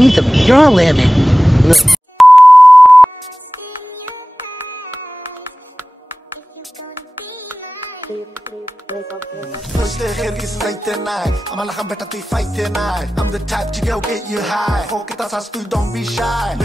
need some your lemon. Look. I'm the type to go get you high. Don't be shy.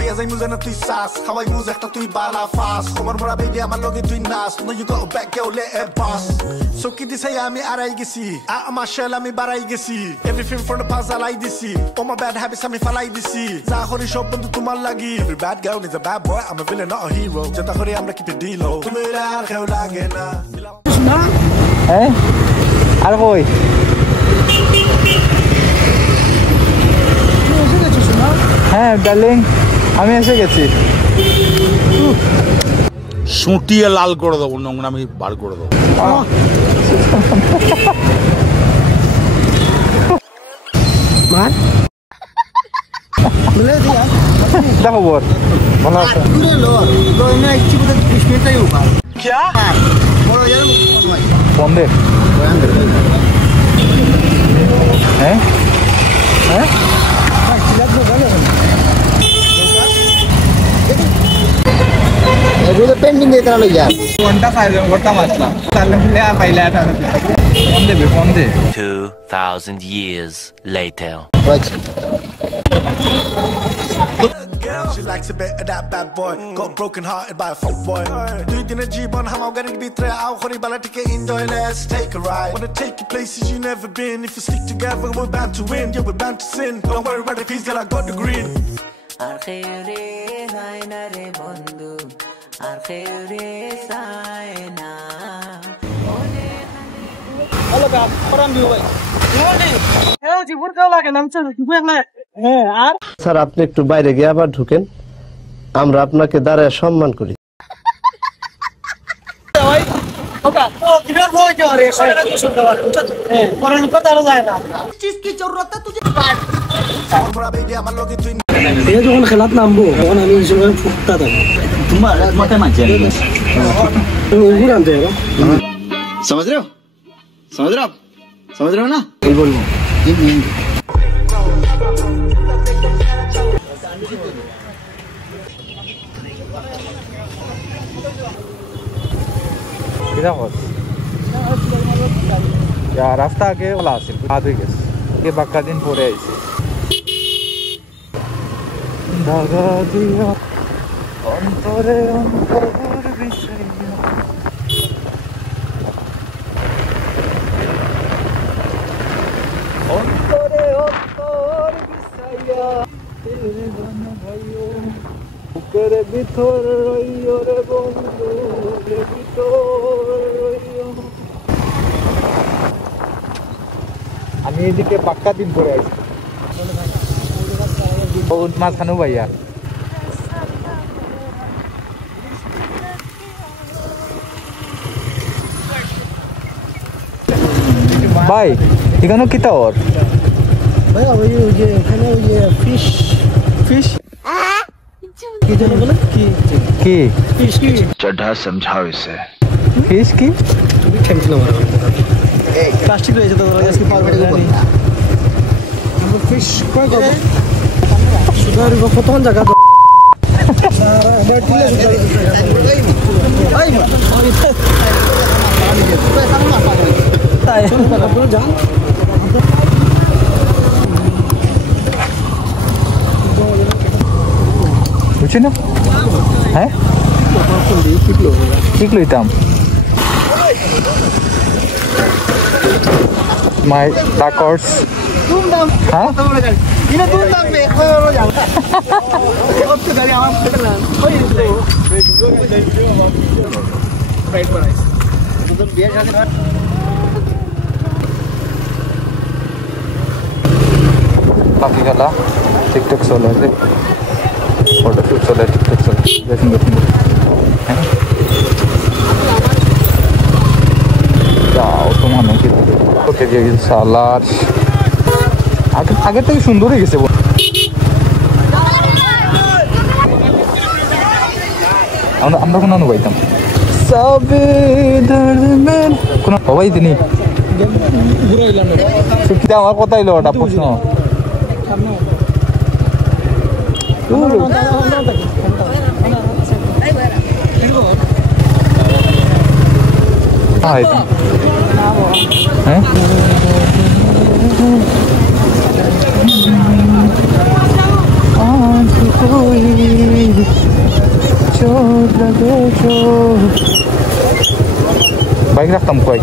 How I use it to bala fast. Come on, baby, I'm a log into nas. No, you got back, go let it boss. So, Kitty say, I'm a see. I'm a shell, I'm a baragasi. Everything from the past, I like this. All my bad habits, I'm if I like this. Zahori shop on the Tumalagi. Every bad girl is a bad boy. I'm a villain, not a hero. Jatahori, I'm like keep it deal. Eh? আর কই হ্যাঁ darling আমি এসে গেছি সুটিয়ে লাল করে দেবো নোংরা আমি বার করে দেবো মার বলে দিয়া দেখো বল ভালো আছে क्या फोन दे हैं हैं अभी तो पेंडिंग देता रहो यार घंटा फाइल करता मसला चल ले आ पहले आ phone they 2000 years later She likes a bit of that bad boy. Got broken hearted by a fuck boy. Do you think a G-Bon? How I'm gonna be threat out? Honey, but I take it enjoy. Let's take a ride. Wanna take you places you never been. If you stick together, we're bound to win. Yeah, we're bound to sin. Don't worry about the peace, girl, I got the green. Hello কা পরাম দিও ভাই হ্যাঁ জীবন কাও লাগে নামছে তুই না হ্যাঁ আর স্যার আপনি একটু বাইরে গিয়ে আবার ঢুকেন আমরা আপনাকে দাঁড়ায় সম্মান করি ভাই ওকা ও কিনার বই যাও রে সারা কিছু শুনতে পার হ্যাঁ পরান কথা আর যায় না चीज की जरूरत है तुझे Bora baby, I'm a log into এই যখন খেলাত নামবো তখন আমি হিসেবে ফুটতা থাকি তোমার মতে মাঝে উগুর আনতে হবে समझ रहे हो समझ रहे हो ना বলবো রাস্তা আগে ওলা আছিল আগে গেছে কে বাক্কা দিন পরে আইছে দাগা দিয়া অন্তরে অন্তর বিষাইয়া অন্তরে অন্তর বিষাইয়া তেরে গান গাইও বুকের ভিতর রইও রে বন্ধু রে ভিতর রইও আমি এদিকে পাক্কা দিন পরে আছি মাছ খানো ভাইয়া ভাই এখানে কি তোর ভাই ওই যে এখানে ওই যে ফিশ ফিশ কি জানো বলে কি কি ফিশ কি चढ़ा समझाओ इसे ফিশ কি তুমি টেনশন না এই প্লাস্টিক রয়েছে তো আজকে পারবে না আমরা ফিশ কই করব সুগার কত জায়গা বুঝছি না হ্যাঁ ঠিক লইতাম মাই ডাকর্স হ্যাঁ काफी गला टिकटॉक चल रहा है फोटोशूट चल रहा है टिकटॉक चल रहा है যাও তোমার নাকি ওকে যে সালার আগে আগে থেকে সুন্দর হয়ে গেছে আমরা কোনো অনুবাইতাম সবে ধর্মের কোনো হবাই দিনি আমার কথা এলো ওটা প্রশ্ন Ah, itu. Eh? Baik lah, tempat.